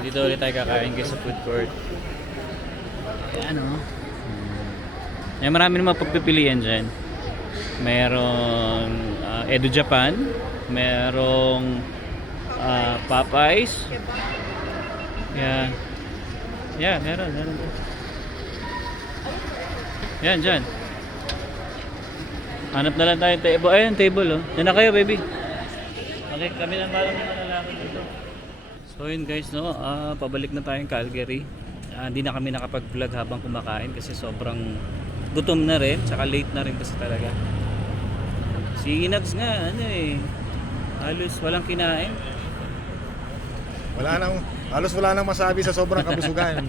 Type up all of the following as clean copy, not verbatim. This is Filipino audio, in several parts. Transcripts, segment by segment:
So dito ulit tayo kakain guys sa food court. Ayan o. May marami naman pagpipilian dyan. Mayroong Edo Japan. Mayroong Popeyes. Yeah. Yeah, meron. Yan, dyan. Hanap na lang tayong table. Ayun, table oh. Yan na kayo, baby. Okay, kami lang balang mga lalaki dito. So yun guys, no, pabalik na tayong Calgary. Hindi na kami nakapag-vlog habang kumakain kasi sobrang gutom na rin, tsaka late na rin kasi talaga. Si Inags nga, halos walang kinain. Halos wala nang masabi sa sobrang kabusugan.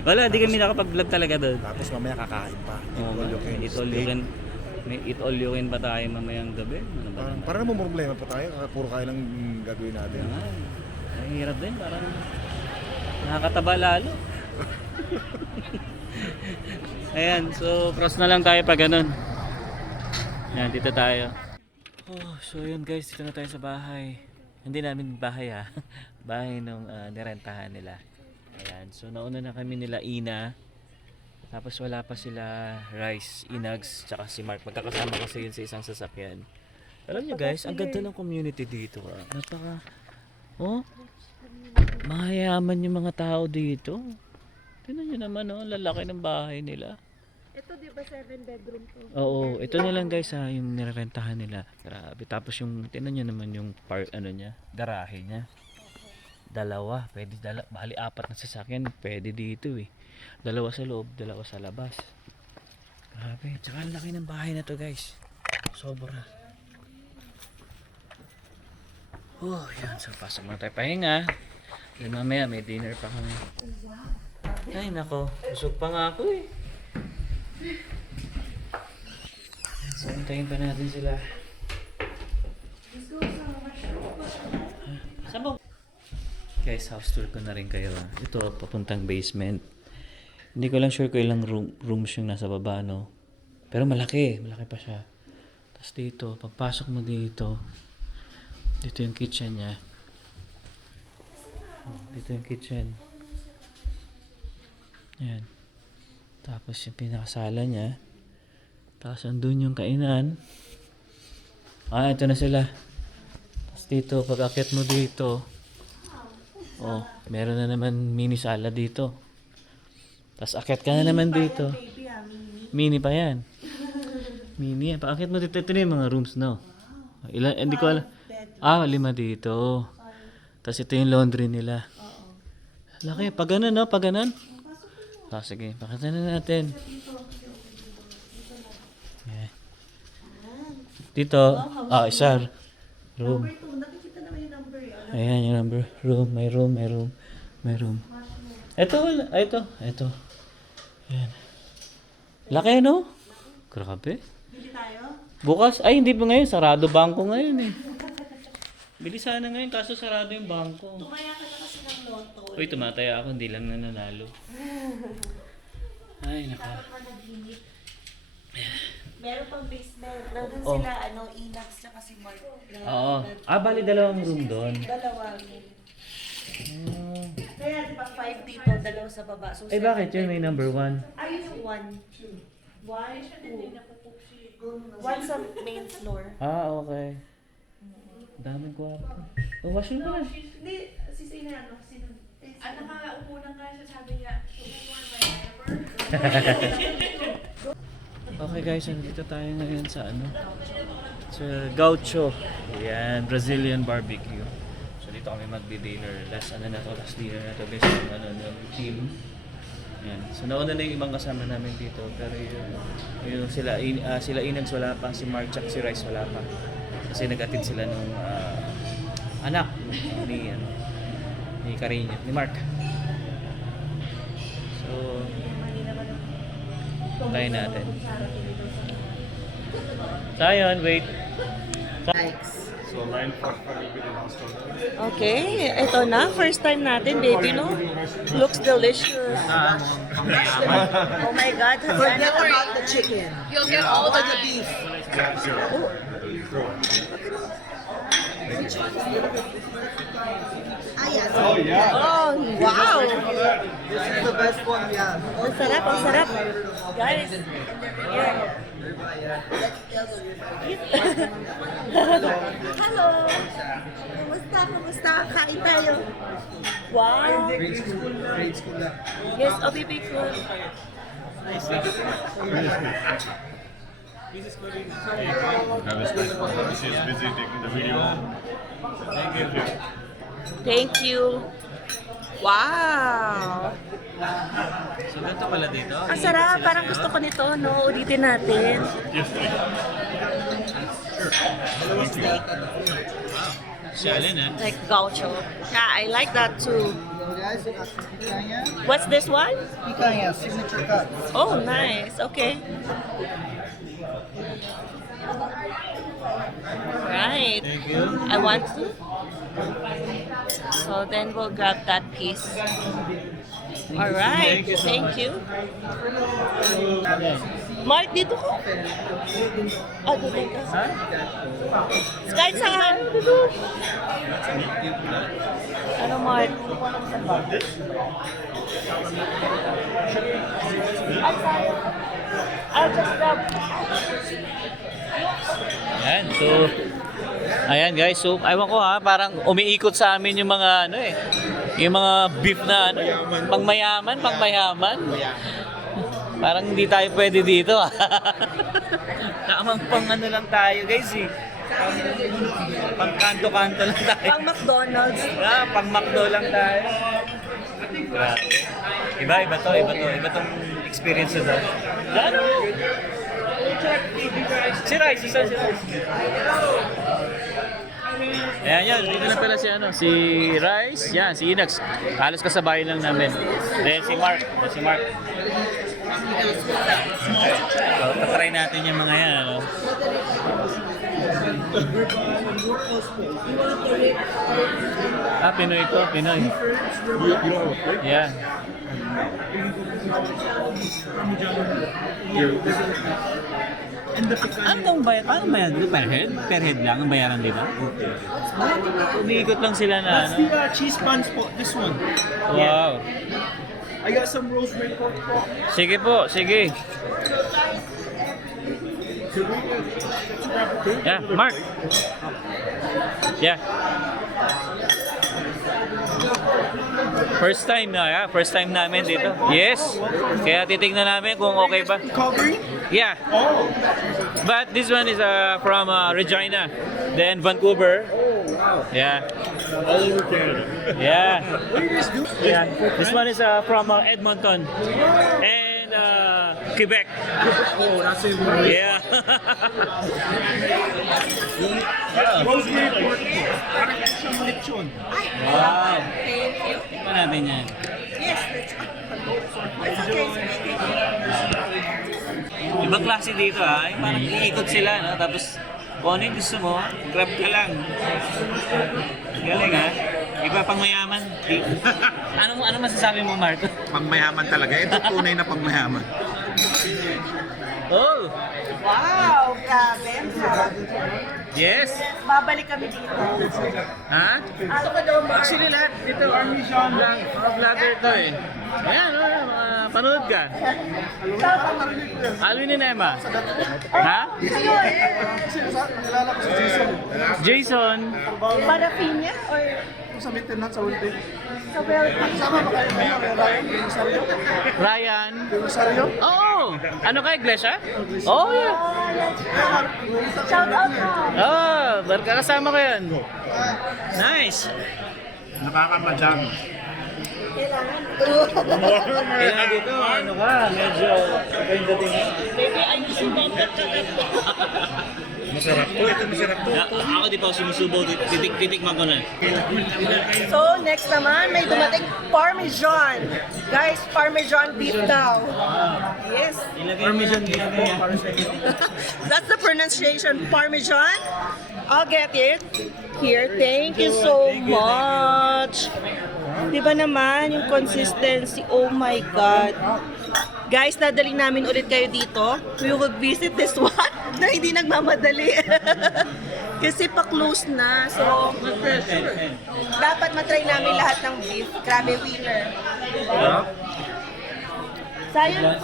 Wala, hindi kami nakapag-vlog talaga doon. Tapos mamaya kakain pa. May eat all you can pa tayo mamayang gabi. Ano ba naman? Parang namang problema pa tayo. Puro kain lang gagawin natin. Ang hirap din, parang nakakataba lalo. Ayan, so cross na lang tayo pag ganun. Ayan, dito tayo. So yun guys, dito na tayo sa bahay. Hindi namin bahay bahay nung nirentahan nila. Ayan, so nauna na kami nila Ina. Tapos wala pa sila Rice, Inags, tsaka si Mark. Magkakasama kasi yun sa isang sasakyan. Alam nyo guys, ang ganda ng community dito. Napaka, mayayaman yung mga tao dito. Tignan nyo naman, lalaki ng bahay nila. Ito di ba 7 bedroom to? Oo, ito na lang guys yung nirerentahan nila. Grabe. Tapos yung, tignan nyo naman yung garahe niya. Dalawa, pwede bali 4 na sasakyan, pwede dito eh. 2 sa loob, 2 sa labas. Grabe, tsaka ang laki ng bahay na to guys. Sobra. Yan, so pasok na tayo pahinga. Then mamaya may dinner pa kami. Ay nako, busog pa nga ako eh. So hintayin pa natin sila. Sabog. Guys, house tour ko na rin kayo. Ito, papuntang basement. Hindi ko lang sure kung ilang rooms yung nasa baba, no? Pero malaki pa siya. Tapos dito, pagpasok mo dito, dito yung kitchen niya. Dito yung kitchen. Ayan. Tapos yung pinakasala niya. Tapos andun yung kainan. Ito na sila. Tapos dito, pag akit mo dito, meron na naman mini sala dito. Tapos akit ka na naman dito. Mini pa yan. Mini yan. Pag akit mo dito, ito na yung mga rooms, no? Hindi ko alam. 5 dito. Tapos ito yung laundry nila. Laki. Pag ganun, no? Pag ganun. Sige. Pakita na natin. Yeah. Dito. Isa. Room. Ayan yung number. May room. Ito. Ayan. Laki, no? Grabe. Bili tayo? Bukas. Ay, hindi pa ngayon. Sarado bangko ngayon eh. Bili sana ngayon kaso sarado yung bangko. Tumaya ka na kasi ng loto. Uy, tumataya ako. Hindi lang nananalo. Ay, naka. Meron pang basement. Nandun sila, Inags tsaka si Mark. Oo. Bali 2 room doon. 2. Kaya di ba 5 dito, 2 sa baba. So, Ay, bakit yun? May number 1. Ayun yung 1, 2. 1 sa main floor. Okay. Daming kwarto. Washroom pala. Hindi, si nakaupo na nga siya, sabi niya, Okay guys, nandito tayo ngayon sa sa Gaucho. Ayan, Brazilian barbecue. So dito kami magdi-dinner. Last dinner na to guys, ng team. Ayan. So nauna na yung ibang kasama namin dito, pero yung sila Inags wala pa, si Mark at si Rice wala pa. Kasi nag-attend sila nung anak ni Carino, ni Mark. So tayo natin. Tayon, wait. So, line for Okay, ito na. First time natin, baby, no? Looks delicious. Oh my God. Forget about the chicken. you'll get all the beef. Oh, Wow! This is the best one we have. Ang sarap, ang sarap. Guys. Hello! Kumusta? Kumusta? Kain tayo. Wow! Grade school lang. Yes, OBB ko. She's busy taking the video. Thank you. Wow! So, ganito pala dito. Ang sarap. Parang gusto ko nito, no? Ulitin natin. Yes, please. Shalin, eh. Like gaucho. Yeah, I like that too. Guys, we got some picanha. What's this one? Picanha, signature cut. Oh, nice. Okay. Right. Thank you. I want to. So then we'll grab that piece. All right. Thank you. Mark, dito ko. Ah, dito ka. Ha? Kahit saan. Dito. Ano, Mark? I'll just grab. Ayan, so ayan guys, so ewan ko ha, parang umiikot sa amin yung mga ano eh. Yung mga beef na ano, pangmayaman. Parang hindi tayo pwede dito ha. Tamang pang ano lang tayo guys eh. Pang kanto-kanto lang tayo. Pang McDonald's. Pang McDo lang tayo. Grabe. Iba tong experience na to. Ano? Si Rice, si Rice. Ayan yan, dito na pala si ano, si Rice, yan, si Inax. Halos kasabayan lang namin. Then si Mark. So, tatry natin yung mga yan, ano. Pinoy to, Pinoy. Yeah. Ano tong bayad? Paano bayad dito? Per head? Per head lang ang bayaran dito? Umiikot lang sila na That's ano. the cheese buns po, this one. Wow. I got some rosemary pork po. Sige po, sige. Yeah, Mark. Yeah. First time namin dito. Yes. Kaya titingnan namin kung okay ba. Calgary? Yeah. Oh, But this one is from Regina, then Vancouver. Yeah. All over Canada. Yeah. Yeah. This one is from Edmonton and Quebec. oh, that's it. Yeah. Rosemary pork po. Parang siyang lechon. Wow. Tingnan natin yan. Yes, it's okay. Ibang klase dito ha. Yung parang iikot sila, no? Tapos kung ano yung gusto mo, grab ka lang. Galing ha. Iba pang mayaman. ano masasabi mo, Mark? Pangmayaman talaga. Ito tunay na pangmayaman. Oh! Wow, grabe. Ang sarap. Yes! Babalik kami dito. Ha? Actually lahat dito, Armijon lang. Mga vlogger to eh. Ayan, panood ka. Alvin and Emma. Ha? Jason. Parafinya or Sa maintenance sa Ulti. sa welding? Sama ba kayo ngayon? Ryan? Rosario? Ryan. Rosario? Oo! Ano ka, Iglesia? Oh, yeah. Shout out na. Oh, kasama ko yan. Nice. Nakakamadam. Kailangan dito, ano ka, medyo yung dating mo. Baby, ayusin mo ang pagkakat mo. Masarap to. Ito masarap to. Ako di pa ako sumusubo, titikman ko na. So, next naman, may dumating Parmesan. Guys, Parmesan beef daw. Yes. Parmesan beef niya. That's the pronunciation, Parmesan. I'll get it. Here, thank you so much. Di ba naman yung consistency? Oh my God. Guys, dadalhin namin ulit kayo dito. We will visit this one na hindi nagmamadali. Kasi pa-close na. So, dapat matry namin lahat ng beef. Grabe, winner. Sayang.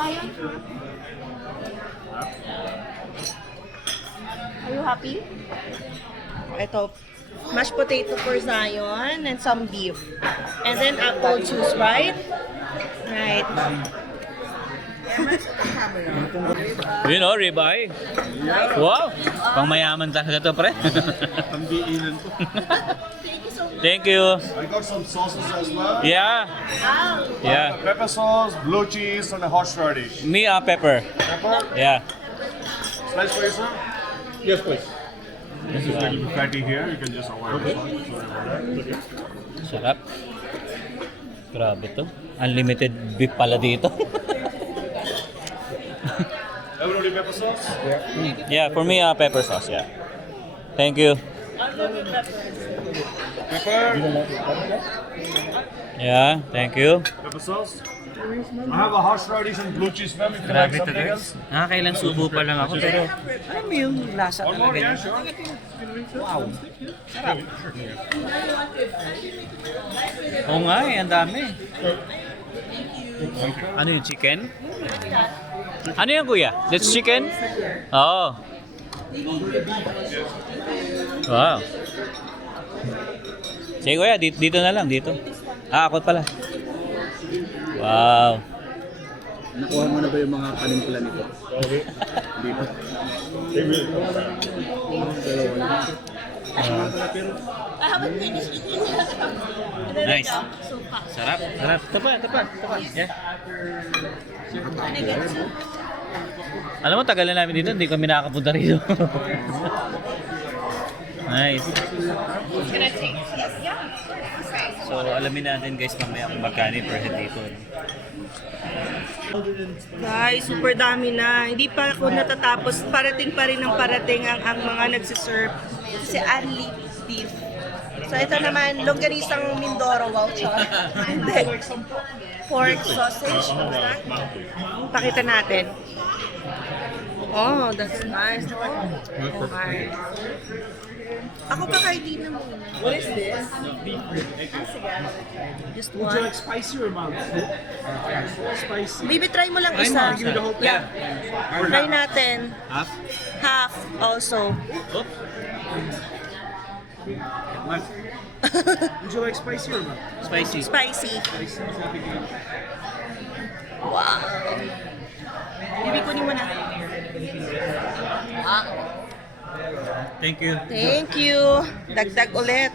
Are you happy? Ito, mashed potato for Zion and some beef. And then apple juice, right? Right. You know, ribeye. Wow! Pang mayaman talaga to, pre. Panggiinan ko. Thank you. I got some sauces as well. Yeah. Yeah. Pepper sauce, blue cheese, and a horseradish. Me, pepper. Pepper, Yeah. slice for you, sir? Yes, please. This is little fatty here. You can just avoid this one. Sarap. Grabe to. Unlimited beef pala dito. Everybody pepper sauce? Yeah, for me, pepper sauce, yeah. Thank you. Pepper, Yeah, thank you. pepper sauce. I have a horseradish and blue cheese, ma'am. If you like Grabe to, something guys. else. Nakakailang subo pa lang ako, pero alam mo yung lasa One more, talaga yeah, niya. sure. Wow. Sarap. Oo nga eh, ang dami. Ano yung chicken? Ano yan, kuya? That's chicken? Oo. Wow. Sige kuya, dito na lang, dito. Ako pala. Wow. Nakuha mo na ba yung mga panimpla nito? Hindi pa. I haven't finished eating. Nice. Sarap. Sarap. Tapa. Yeah. Alam mo, tagal na namin dito, hindi kami nakakapunta rito. Nice. So, alamin natin guys mamaya kung magkano per head dito. Guys, super dami na. Hindi pa ako natatapos. Parating pa rin ang parating ang mga nagsiserve. Si Anli Beef. So, ito naman, longganisang Mindoro. Wow, char. Hindi. Pork sausage. Pakita natin. Oh, that's nice. Oh, okay. Ako pa kahit di na muna. What is this? Just one. Would you like spicy or mild? Spicy. Maybe try mo lang isa. Yeah. Try natin. Half? Half also. Oops. Would you like spicy or not? Spicy. Spicy. Wow. Bibi, kunin mo na. Thank you. Thank you. Dagdag ulit.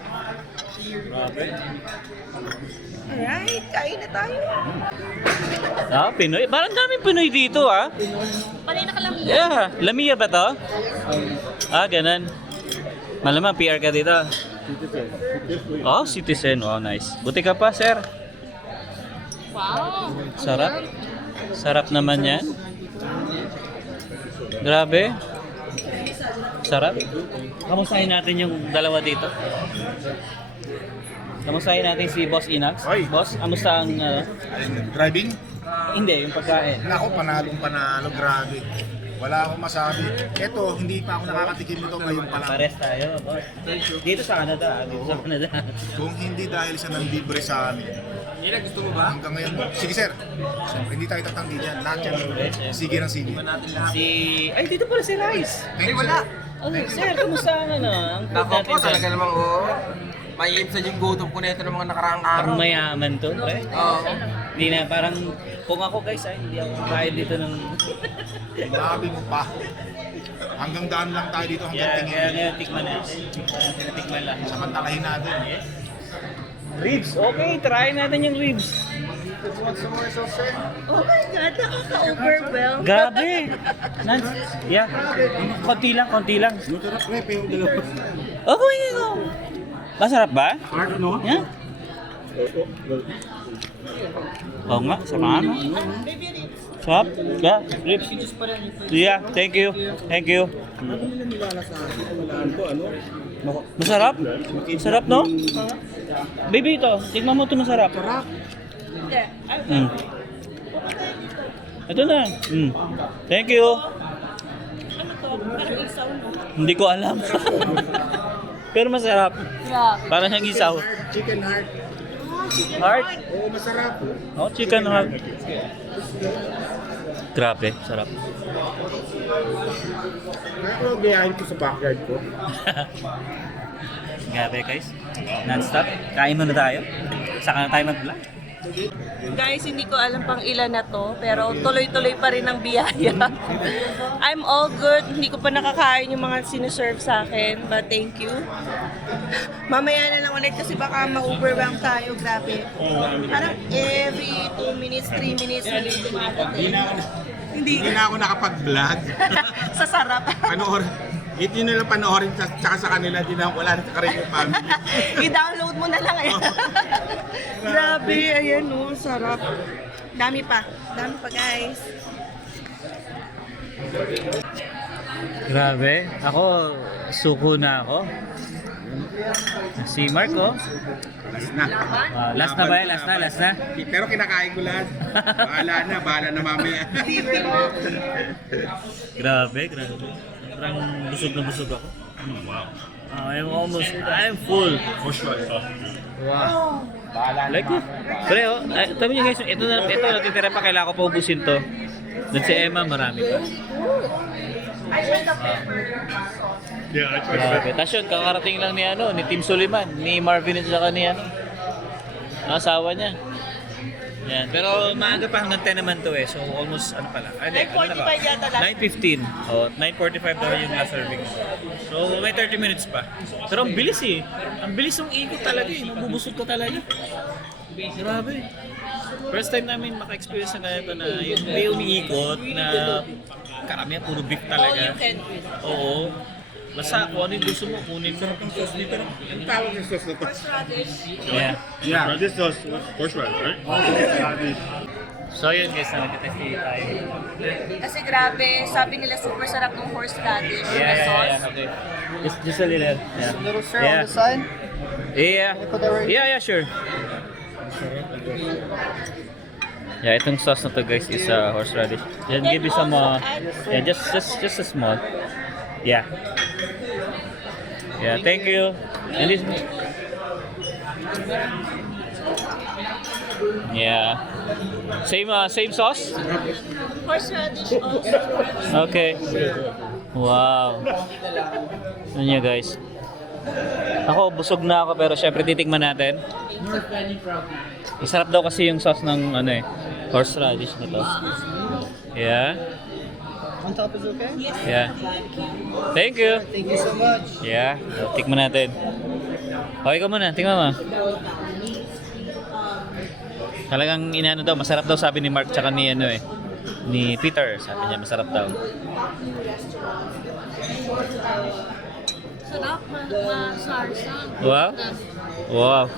Alright, kain na tayo. Pinoy. Parang daming Pinoy dito, Panay na kalamiya. Yeah. Lamia ba to? Ganun. Malamang PR ka dito. Oh, citizen. Wow, nice. Buti ka pa, sir. Wow. Sarap. Sarap naman yan. Grabe. Sarap. Kamustahin natin yung dalawa dito. Kamustahin natin si Boss Inax. Oy. Boss, kamusta ang... Driving? Hindi, yung pagkain. Nako, panalo, grabe. Wala akong masabi. Ito, hindi pa ako nakakatikim nito ngayon pa lang. Pares tayo, boss. Dito sa Canada. Dito sa Canada. Kung hindi dahil sa nanlibre sa amin. Gusto mo ba? Hanggang ngayon. Sige sir. Siyempre, hindi tayo tatanggi dyan. Lahat yan. Sige ng sige. Si... Ay, dito pala si Rice. Ay, wala. Oh, sir, kamusta ang ang food Ako natin po, sir? talaga namang oo. Maiib sa yung gutom ko nito ng mga nakaraang araw. Parang mayaman to, pre. Oo. Hindi na, parang... Kung ako guys, hindi ako kain dito ng... Grabe mo pa. Hanggang daan lang tayo dito hanggang Kaya tingin. tikman natin. Tikman lang. Samantalahin natin. Ribs, okay. Try natin yung ribs. Oh my God, nakaka-overwhelm. Grabe. Yeah. Konti lang. Okay, go. Masarap ba? Yeah. Oo nga, sama nga. Sarap? Yeah, ribs. Yeah, thank you. Masarap? Sarap, no? Baby, ito. Tignan mo ito, masarap. Ito na. Thank you. Ano to? Parang isaw, no? Hindi ko alam. Pero masarap. Yeah. Parang siyang isaw. Chicken heart. Heart? Oo, masarap. Oh, chicken heart. Grabe, sarap. Ano gayahin ko sa backyard ko? Grabe guys. Non-stop. Kain muna tayo. Saka na tayo mag-vlog. Guys, hindi ko alam pang ilan na to, pero tuloy-tuloy pa rin ang biyaya. I'm all good. Hindi ko pa nakakain yung mga sinuserve sa akin, but thank you. Mamaya na lang ulit kasi baka ma-overwhelm tayo. Grabe. Parang every 2 minutes, 3 minutes, may dumadating. Hindi na ako nakapag-vlog. Sa sarap. Panoorin. Ito yun na lang panoorin tsaka sa kanila. Wala na sa Karayong family. I-download mo na lang eh. Grabe, ayan oh, sarap. Dami pa guys. Grabe. Ako, suko na ako. Si Marco. Last na. Last na ba yan? Last na? Pero kinakain ko lahat. Bahala na mamaya. Grabe. Sobrang busog ako. I'm full. Wow. Like it. Pre, oh. Sabi niyo guys, ito natitira pa, kailangan ko pa ubusin to. Doon si Emma, marami pa. Yeah, I tried Grabe. Tapos yun, kakarating lang ni Tim Suliman, ni Marvin at saka ni asawa niya. Yan. Pero maaga pa hanggang 10 naman to eh. So almost ano pala. 9:45 yata lang. 9:15. Oh, 9:45 daw yung last serving. So may 30 minutes pa. Pero ang bilis eh. Ang bilis yung ikot talaga eh. Mabubusog ka talaga. Grabe. First time namin maka-experience ng ganito na yung may umiikot na karamihan puro beef talaga. Oo. Basta kung ano yung gusto mo, kunin mo. Ang sauce dito. Ang tawag yung sauce na to. Yeah. Yeah, this was horseradish, right? So yun guys, nagtitest tayo. Kasi grabe, sabi nila super sarap ng horseradish na sauce. Yeah, okay. Just a little. Yeah. A little sir Yeah. on the side. Yeah, sure. Yeah, itong sauce na to guys is horseradish. Then give you some yeah, just a small. Yeah. Yeah, thank you. And this yeah. Same sauce? Horseradish also. Okay. Wow. Ano niya guys? Ako, busog na ako pero syempre titikman natin. Masarap daw kasi yung sauce ng horseradish na to. Yeah. On top is okay? Yeah. Thank you. Thank you so much. Yeah. Tikman natin. Okay ka muna. Tingnan mo. Talagang inaano daw, masarap daw sabi ni Mark tsaka ni ni Peter. Sabi niya masarap daw. Sarap, sarsa. Wow. Wow.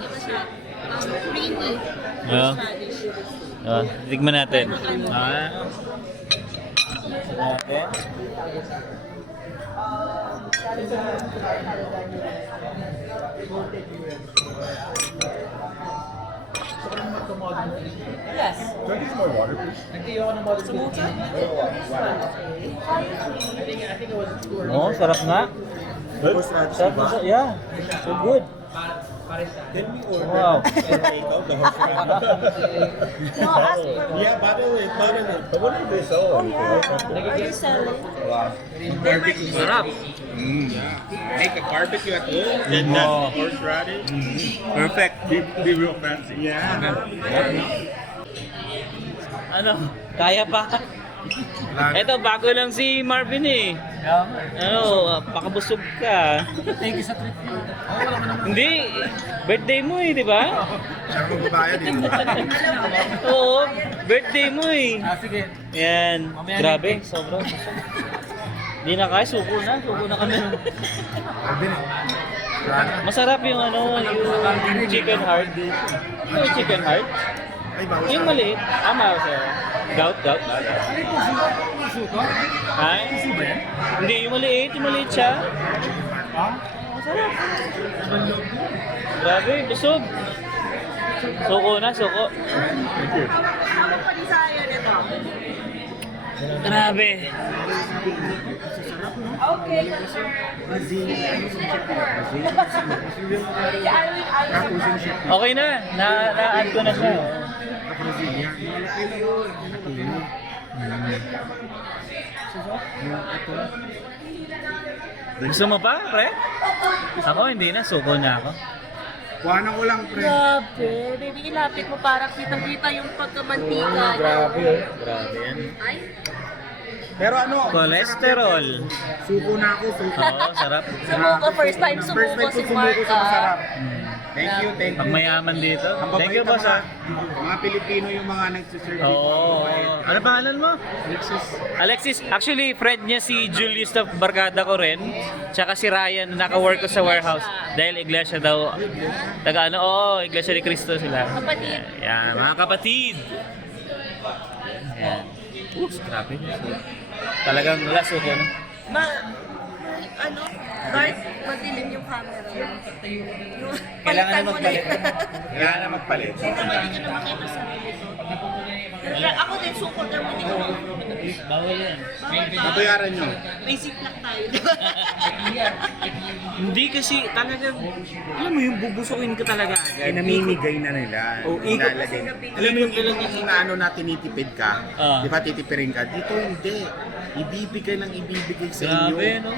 Creamy. Yeah. Tikman natin. Okay. Yes. Can I get more water, please? Oh, sarap nga. Sarap na siya. Yeah. So good. Wow. Yeah, by the way. But what did they sell? Are you selling? Barbecue. Sarap. Make a barbecue at home. And Oh. horseradish. Perfect. Be real fancy. Yeah. Ano? Kaya pa? Eto, bago lang si Marvin eh. Pakabusog ka. Thank you sa treat. Hindi, birthday mo eh, di ba? Siya ang magbabayad eh. Oo, birthday mo eh. Sige. Yan, grabe, sobrang. Hindi na kaya, suko na kami. Alvin eh. Masarap yung yung chicken heart. Ano yung chicken heart? Ay, bawal Yung sa- maliit, sa gout. Ay? Hindi, yung maliit siya. Masarap. Grabe, busog. Suko na, suko. Ano pa design nito? Grabe. Okay. Okay na. Na-add ko na siya. Gusto mo pa, pre? Ako hindi na. Suko na ako. Kuhanan ko lang, pre. Grabe, baby, ilapit mo para kitang-kita yung pagkamantika. Grabe yan. Ay, Pero ano, Cholesterol. suko na ako, suko. Oo, sarap. sumuko, first time First sumuko time si ko sumuko sa Mark. masarap. Thank you, thank you. Pag mayaman dito. Ang Thank you, babait boss. ang mga Pilipino yung mga nagsiserve dito. Oo. Ano pangalan mo? Alexis. Actually, friend niya si Julius na barkada ko rin. Tsaka si Ryan na naka-work ko sa warehouse. Dahil iglesia daw. Taga ano? Oo, iglesia ni Cristo sila. Kapatid. Yan, mga kapatid. Yan. Oops, grabe. Talagang wala suko, no? Ano, Bart, madilim yung camera. Yung, Kailangan na palitan mo magpalit. yun. Kailangan na magpalit. Hindi naman, hindi ka na makita sa dito. Ako din, suko na mo dito. Bawal yan. Babayaran nyo. Basic lang tayo. Hindi kasi talagang, alam mo yung bubusukin ka talaga agad. Namimigay na nila. Oh, ikot. Nilalagay. Alam mo yung na ano na tinitipid ka, Ah. di ba titipirin ka? Dito hindi. Ibibigay ng ibibigay sa inyo. Grabe, no?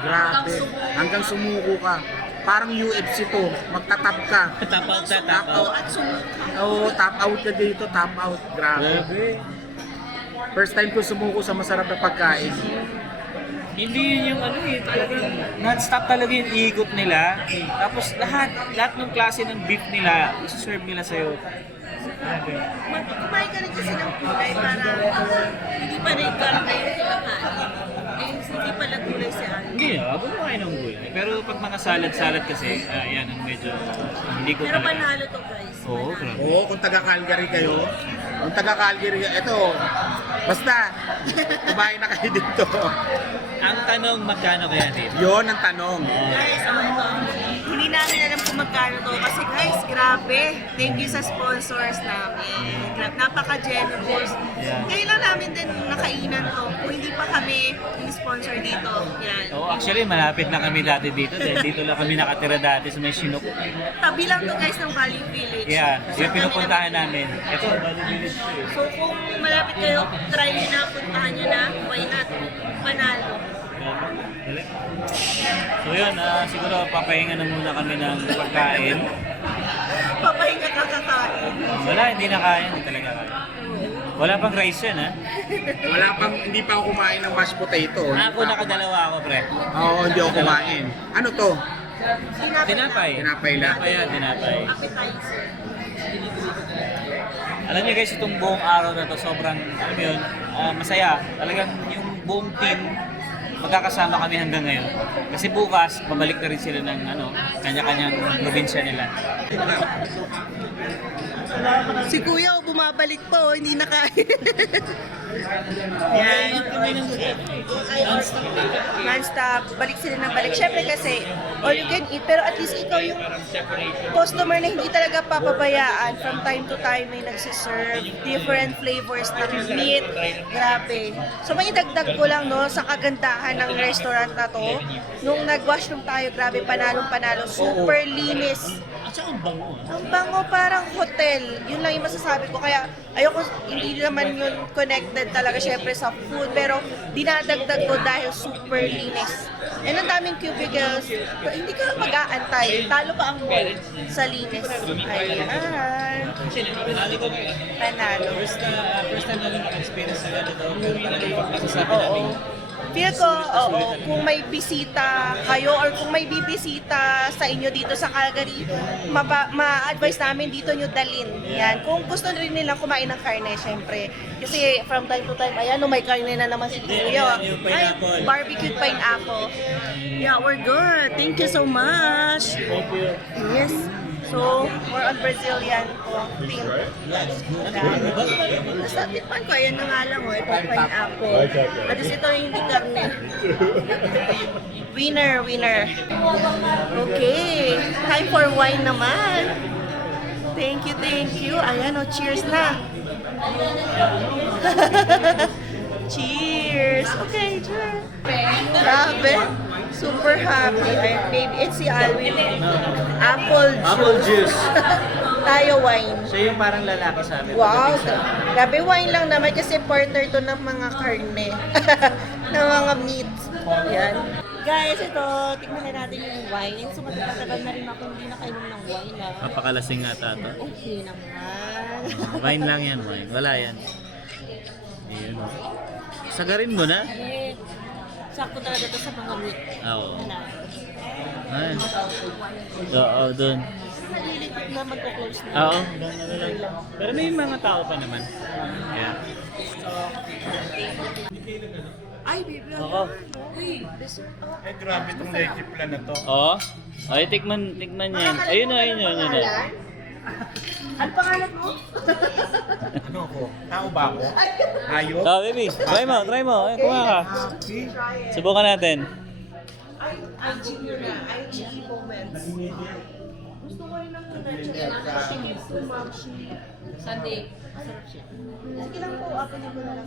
Grabe. Hanggang sumuko ka. Parang UFC to. Magtatap ka. Tap out na, tap Suko out. at sumuko. Oo, tap out ka dito. Tap out. Grabe. Grabe. First time ko sumuko sa masarap na pagkain. Hindi yun yung ano eh, talagang non-stop talaga yung ikot nila. Tapos lahat ng klase ng beef nila, isi-serve nila sa'yo. Kumain ka rin kasi ng gulay para hindi pa rin karne yung kinakain. Eh, hindi pala gulay si Al. Hindi ah, kumakain ng gulay. Pero pag mga salad-salad kasi, yan ang medyo hindi ko Pero talaga. panalo to guys. Oo, grabe. Oo, kung taga-Calgary kayo, kung taga-Calgary, eto, basta, kumain na kayo dito. Ang tanong, magkano kaya dito? Yon ang tanong. Guys, hindi namin alam kung magkano to. Kasi guys, grabe. Thank you sa sponsors namin. Napaka-generous. Yeah. Ngayon lang namin din nakainan to. Kung hindi pa kami sponsor dito. Yan. Oh, actually, malapit na kami dati dito. Dahil dito lang kami nakatira dati sa may Chinook. Tabi lang to guys ng Valley Village. Yeah, Kasi yung kami pinupuntahan namin. Ito, Valley Village. So kung malapit kayo, try nyo na, puntahan nyo na. Why not? Panalo. Galing. So yun, siguro papahinga na muna kami ng pagkain. Papahinga ka kakain. Wala, hindi na kaya, hindi talaga kaya. Wala pang rice yan, ha? Hindi pa ako kumain ng mashed potato. Ako nakadalawa ako, pre. Oo, hindi ako kumain. Ano to? Tinapay. Tinapay lang. Tinapay yan, tinapay. Appetizer. Alam niyo guys, itong buong araw na to, sobrang, alam mo yun, masaya. Talagang yung buong team, magkakasama kami hanggang ngayon. Kasi bukas, pabalik na rin sila ng kanya-kanyang probinsya nila. Si Kuya, bumabalik pa, oh, hindi na kaya. Yan. Non-stop, balik sila ng balik. Siyempre kasi, all you can eat, pero at least ikaw yung customer na hindi talaga papabayaan. From time to time, may nagsiserve, different flavors ng meat. Grabe. So may dagdag ko lang, no, sa kagandahan ng restaurant na to. Nung nag-washroom tayo, grabe, panalong-panalo. Super linis. Ang bango, parang hotel. Yun lang yung masasabi ko. Kaya ayoko, hindi naman yun connected talaga syempre sa food. Pero dinadagdag ko dahil super linis. And ang daming cubicles. Hindi ka mag-aantay. Talo pa ang mall sa linis. Ayan. Panalo. First time namin mag-experience sa ganito, pero talagang pagkasasabi Oo. namin. Feel ko, oo, kung may bisita kayo or kung may bibisita sa inyo dito sa Calgary, ma-advise namin dito nyo dalin. Yan. Kung gusto rin nilang kumain ng karne, syempre. Kasi from time to time, ayan, may karne na naman si Kuya. yung Ay, pineapple. barbecue pineapple. Yeah, we're good. Thank you so much. Thank you. Yes. So, more on Brazilian thing. Basta tikman ko, ayan na nga lang, oh, ito pineapple. At least ito yung hindi karne. Winner, winner. Okay, time for wine naman. Thank you, thank you. Ayan, oh, cheers na. Cheers! Okay, cheers! Grabe. Super happy. Ay, maybe it's si Alvin. Apple juice. Apple juice. Tayo wine. Siya yung parang lalaki sa amin. Wow! Grabe, wine lang naman kasi partner to ng mga karne. ng mga meat. Yan. Guys, ito, tingnan na natin yung wine. So, matatagal na rin ako hindi nakainom ng wine. Napakalasing nga tato. Okay naman. Wine lang yan, wine. Wala yan. Ayun. Sagarin mo na. Eh, sakto talaga to sa mga meat. Oo. Na. Ay. Oo, doon. Nalilitit na magko-close na. Oo, doon na lang. Pero may mga tao pa naman. Yeah. Ay, baby. Oo. Eh, grabe itong leche plan na to. Oo. Ay, tikman yan. Ayun na, ayun na, ayun na. Ano pangalan mo? Ano ako? Tao ba ako? Hayop? Oh, baby. Try mo, try mo. Ay, kuha ka. Subukan natin. IG yun na. IG moments. Gusto ko rin ng too much. Sunday. Masarap siya. Sige lang po, ako na lang.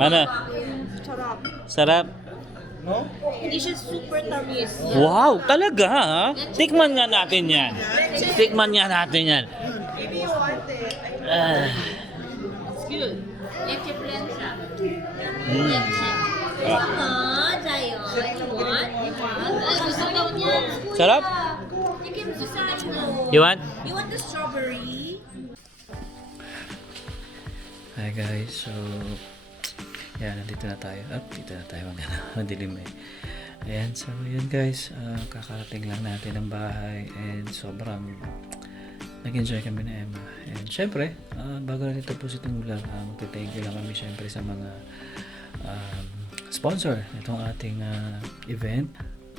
Ano? Sarap. Sarap. Hindi siya super tamis. Wow, talaga ha? Tikman nga natin yan. Tikman nga natin yan. Maybe you want it. It's good. Leche plan siya. Mm. Leche. Jayon. You want? Ay, gusto daw niya. Sarap? Tikim sa ano. You want? You want the strawberry? Hi guys, so yan, nandito na tayo. Dito na tayo, madilim eh. Ayan, so yun guys, kakarating lang natin ng bahay and sobrang nag-enjoy kami na Emma. And syempre, bago natin tapos itong vlog, magte-thank you lang kami syempre sa mga sponsor itong ating event.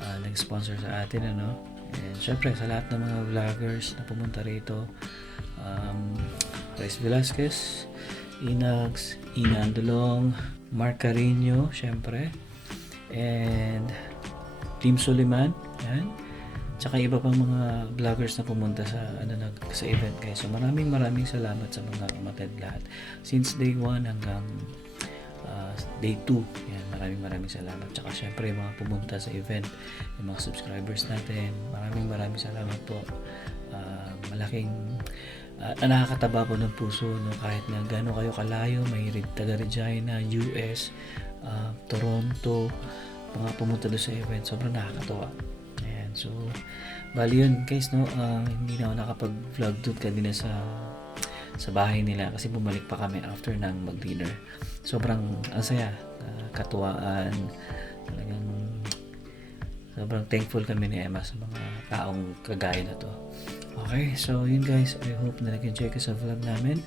Nag-sponsor sa atin, ano. And syempre, sa lahat ng mga vloggers na pumunta rito, Bryce Velasquez, Inags, Ina Andulong, Mark Carino, syempre, and Team Suliman, yan. Tsaka iba pang mga vloggers na pumunta sa sa event guys. So maraming salamat sa mga umattend lahat. Since day 1 hanggang day 2. Yan, maraming salamat. Tsaka syempre yung mga pumunta sa event, yung mga subscribers natin, maraming salamat po. Malaking nakakataba po ng puso, no, kahit na gano'n kayo kalayo, may taga Regina, US, Toronto, mga pumunta doon sa event, sobrang nakakatawa. Ayan, so bali yun guys, no, hindi na ako nakapag-vlog doon kanina sa bahay nila kasi bumalik pa kami after ng mag-dinner. Sobrang ang saya, katuwaan, talagang sobrang thankful kami ni Emma sa mga taong kagaya na to. Okay, so yun guys, I hope na nag-enjoy ka sa vlog namin.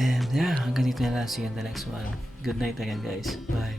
And yeah, hanggang dito na lang. See you in the next one. Good night again guys. Bye.